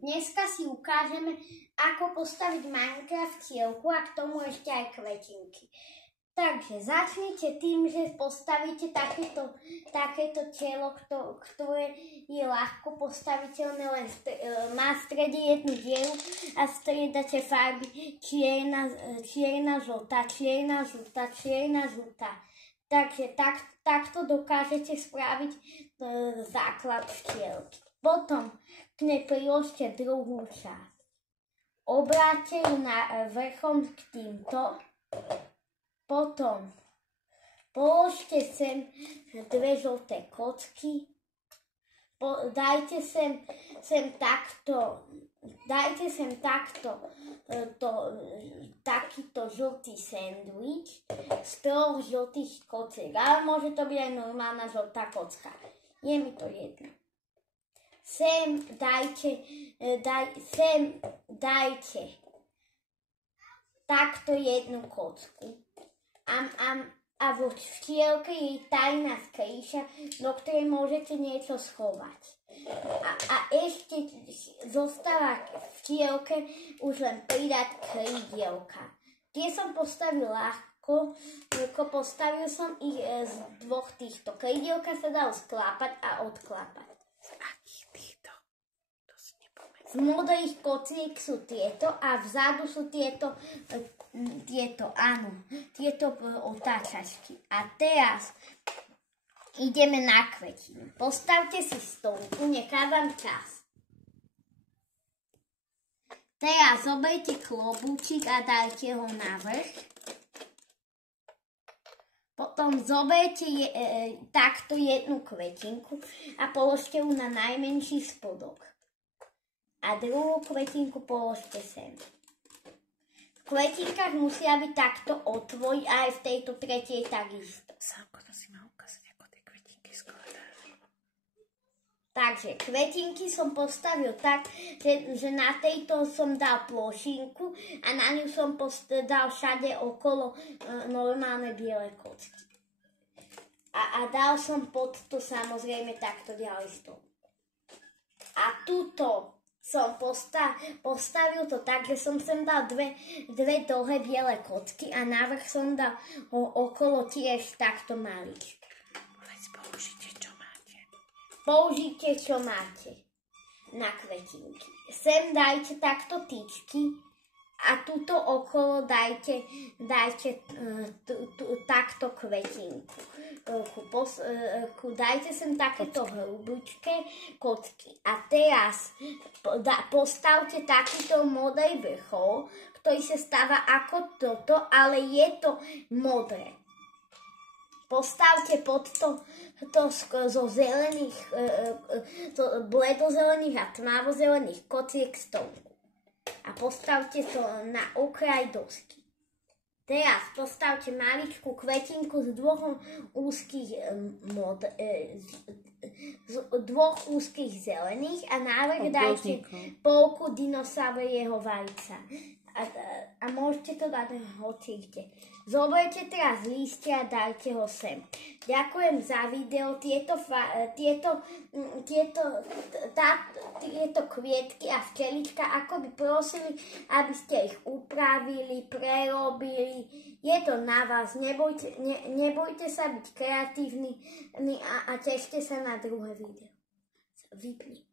Dneska si ukážeme, ako postaviť Minecraft-tielku a k tomu ešte aj kvetinky. Takže začnite tým, že postavíte takéto telo, ktoré je ľahko postaviteľné, len má v strede jednu dieru a striedate farby čierna, žltá, čierna, žltá, čierna, žltá. Takže takto dokážete spraviť základ vtielky. Potom k nej priložte druhú časť. Obráťte ju vrchom k týmto. Potom položte sem dve žlté kocky. Dajte sem takto takýto žltý sendvič z troch žltých kociek. Ale môže to byť aj normálna žltá kocka. Je mi to jedno. Sem dajte takto jednu kocku. A vo vtielke je tajná skrýša, do ktorej môžete niečo schovať. A ešte zostáva v vtielke už len pridať krídielka. Tie som postavil ľahko, postavil som ich z dvoch týchto. Krídielka sa dalo sklápať a odklápať. Z akých týchto? To si nepamätám. Z modrých kociek sú tieto a vzadu sú tieto otáčačky. A teraz ideme na kvetinu. Postavte si stolku, nechávam čas. Teraz zoberte klobúčik a dajte ho na vrch. Potom zoberte takto jednu kvetinku a položte ju na najmenší spodok. A druhú kvetinku položte sem. V kvetinkách musia byť takto otvoj a aj v tejto tretej takisto. Sánko, to si ma ukázať, ako tie kvetinky skladáš. Takže kvetinky som postavil tak, že na tejto som dal plošinku a na ňu som dal všade okolo normálne biele kocky. A dal som pod to samozrejme takto ďalej stôl. A tuto som postavil to tak, že som sem dal dve dlhé biele kocky a navrch som dal okolo tiež takto maličké. Použite, čo máte. Použite, čo máte na kvetinky. Sem dajte takto tyčky a tuto okolo dajte takto kvetinku. Dajte sem takéto hrubičké kocky. A teraz postavte takýto modrý vrchol, ktorý sa stáva ako toto, ale je to modré. Postavte pod to zo zelených, bledozelených a tmavozelených kociek stolku. A postavte to na okraj dosky. Teraz postavte maličkú kvetinku z dvoch úzkých zelených a návrh dajte polku dinosaurieho vajca. A môžete to dať hoci kde. Zoberte teraz lístia a dajte ho sem. Ďakujem za video. Tieto kvietky a včelička akoby prosili, aby ste ich upravili, prerobili. Je to na vás. Nebojte sa byť kreatívni a tešte sa na druhé video. Vypni.